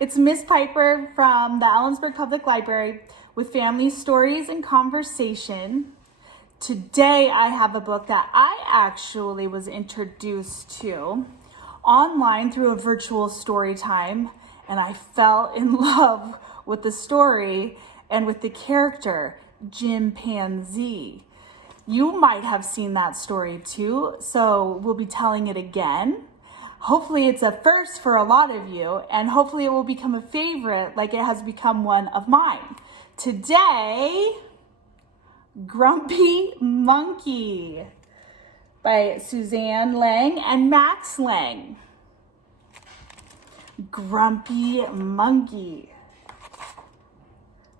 It's Miss Piper from the Ellensburg Public Library with Family Stories and Conversation. Today I have a book that I actually was introduced to online through a virtual story time, and I fell in love with the story and with the character, Chimpanzee. You might have seen that story too, so we'll be telling it again. Hopefully it's a first for a lot of you, and hopefully it will become a favorite like it has become one of mine. Today, Grumpy Monkey by Suzanne Lang and Max Lang. Grumpy Monkey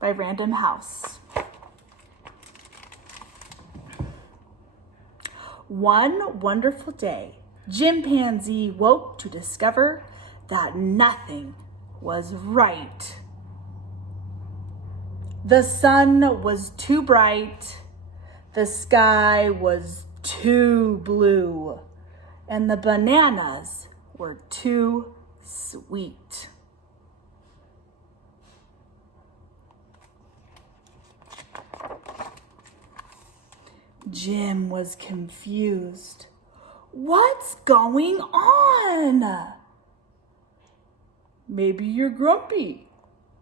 by Random House. One wonderful day, Chimpanzee woke to discover that nothing was right. The sun was too bright, the sky was too blue, and the bananas were too sweet. Jim was confused. What's going on? Maybe you're grumpy,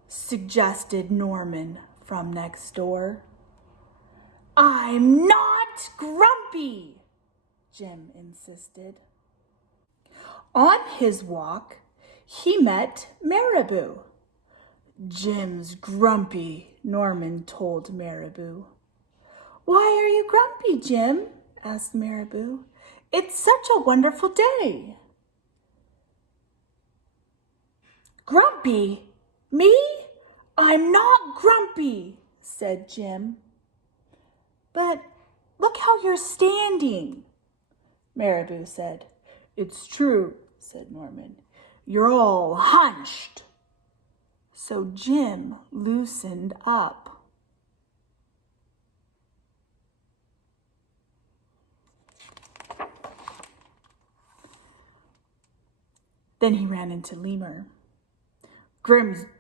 suggested Norman from next door. I'm not grumpy, Jim insisted. On his walk, he met Marabou. Jim's grumpy, Norman told Marabou. Why are you grumpy, Jim? Asked Marabou. It's such a wonderful day. Grumpy? Me? I'm not grumpy, said Jim. But look how you're standing, Marabou said. It's true, said Norman. You're all hunched. So Jim loosened up. Then he ran into Lemur.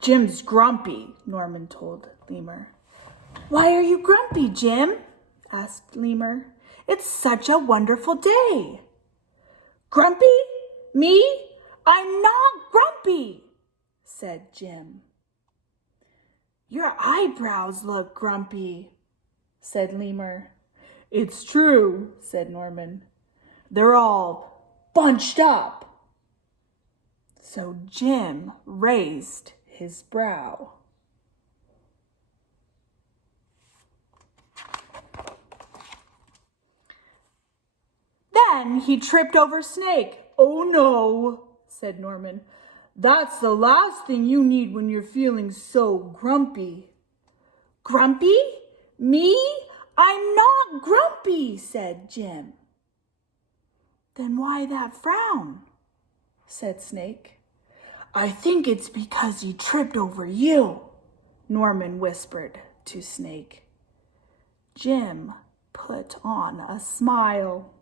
Jim's grumpy, Norman told Lemur. Why are you grumpy, Jim? Asked Lemur. It's such a wonderful day. Grumpy? Me? I'm not grumpy, said Jim. Your eyebrows look grumpy, said Lemur. It's true, said Norman. They're all bunched up. So Jim raised his brow. Then he tripped over Snake. Oh no, said Norman. That's the last thing you need when you're feeling so grumpy. Grumpy? Me? I'm not grumpy, said Jim. Then why that frown? Said Snake. I think it's because he tripped over you, Norman whispered to Snake. Jim put on a smile.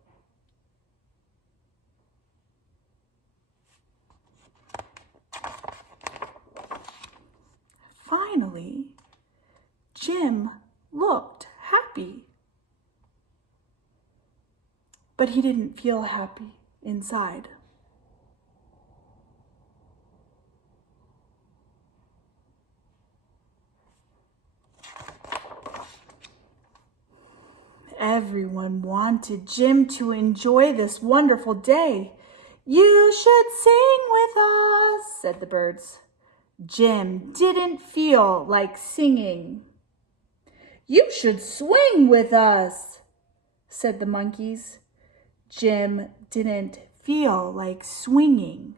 Finally, Jim looked happy. But he didn't feel happy inside. Everyone wanted Jim to enjoy this wonderful day. You should sing with us, said the birds. Jim didn't feel like singing. You should swing with us, said the monkeys. Jim didn't feel like swinging.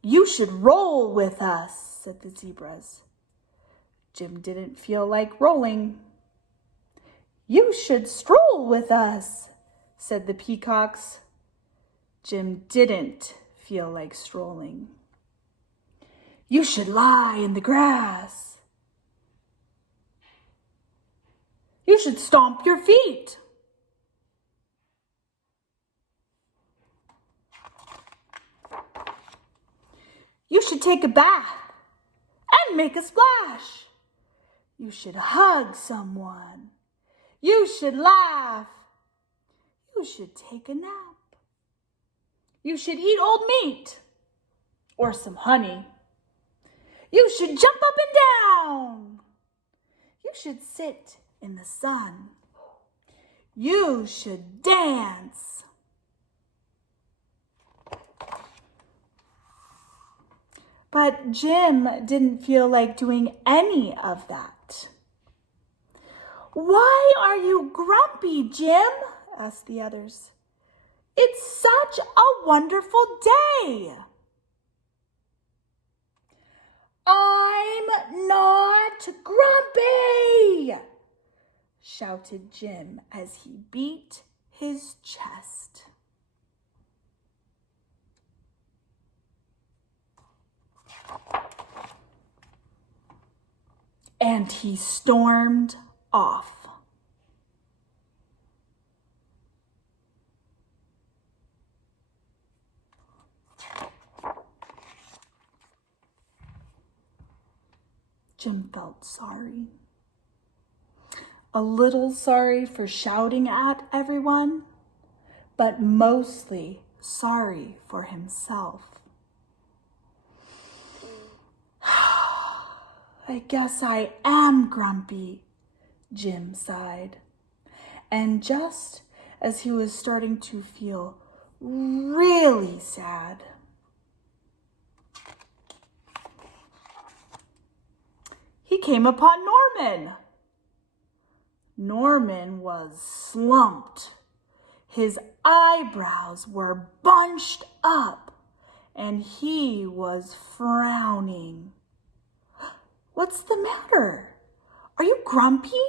You should roll with us, said the zebras. Jim didn't feel like rolling. You should stroll with us, said the peacocks. Jim didn't feel like strolling. You should lie in the grass. You should stomp your feet. should take a bath and make a splash. You should hug someone. You should laugh. You should take a nap. You should eat old meat or some honey. You should jump up and down. You should sit in the sun. You should dance. But Jim didn't feel like doing any of that. "Why are you grumpy, Jim?" asked the others. "It's such a wonderful day." "I'm not grumpy!" shouted Jim as he beat his chest. And he stormed off. Jim felt sorry. A little sorry for shouting at everyone, but mostly sorry for himself. "I guess I am grumpy," Jim sighed. And just as he was starting to feel really sad, he came upon Norman. Norman was slumped. His eyebrows were bunched up, and he was frowning. "What's the matter? Are you grumpy?"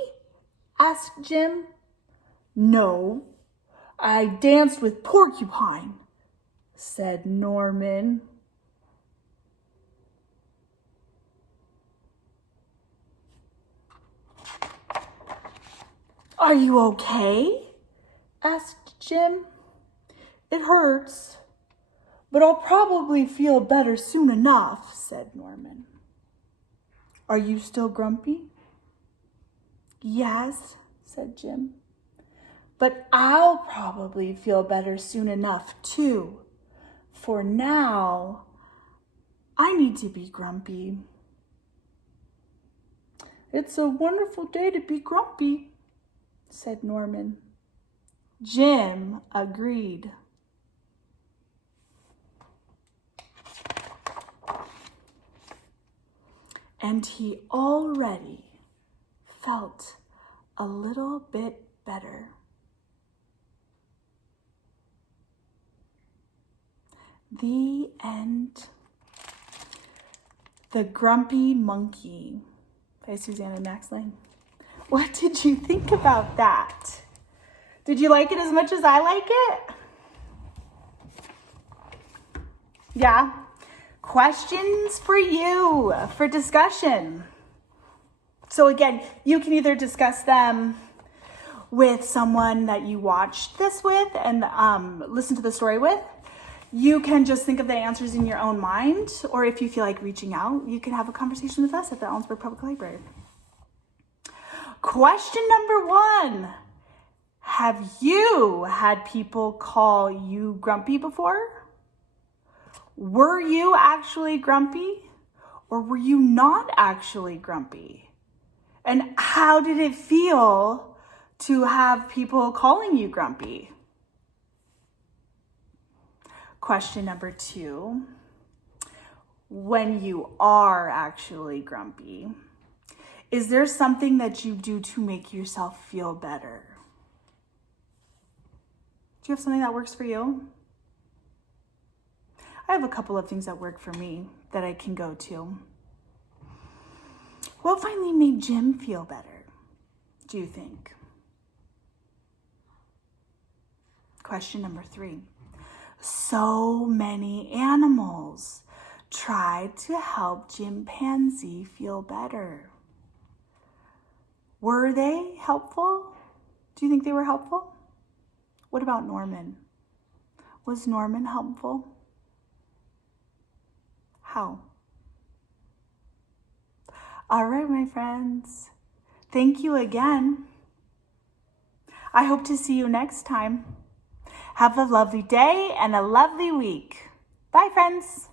asked Jim. "No, I danced with Porcupine," said Norman. "Are you okay?" asked Jim. "It hurts, but I'll probably feel better soon enough," said Norman. "Are you still grumpy?" "Yes," said Jim. "But I'll probably feel better soon enough too. For now, I need to be grumpy." "It's a wonderful day to be grumpy," said Norman. Jim agreed. And he already felt a little bit better. The end. The Grumpy Monkey by Suzanne and Max Lang. What did you think about that? Did you like it as much as I like it? Yeah. Questions for you for discussion. So again, you can either discuss them with someone that you watched this with and listen to the story with. You can just think of the answers in your own mind, or if you feel like reaching out, you can have a conversation with us at the Ellensburg Public Library. Question number 1. Have you had people call you grumpy before? Were you actually grumpy, or were you not actually grumpy? And how did it feel to have people calling you grumpy? Question number 2. When you are actually grumpy, is there something that you do to make yourself feel better? Do you have something that works for you? I have a couple of things that work for me that I can go to. What finally made Jim feel better, do you think? Question number 3. So many animals tried to help Chimpanzee feel better. Were they helpful? Do you think they were helpful? What about Norman? Was Norman helpful? how. All right, my friends. Thank you again. I hope to see you next time. Have a lovely day and a lovely week. Bye, friends.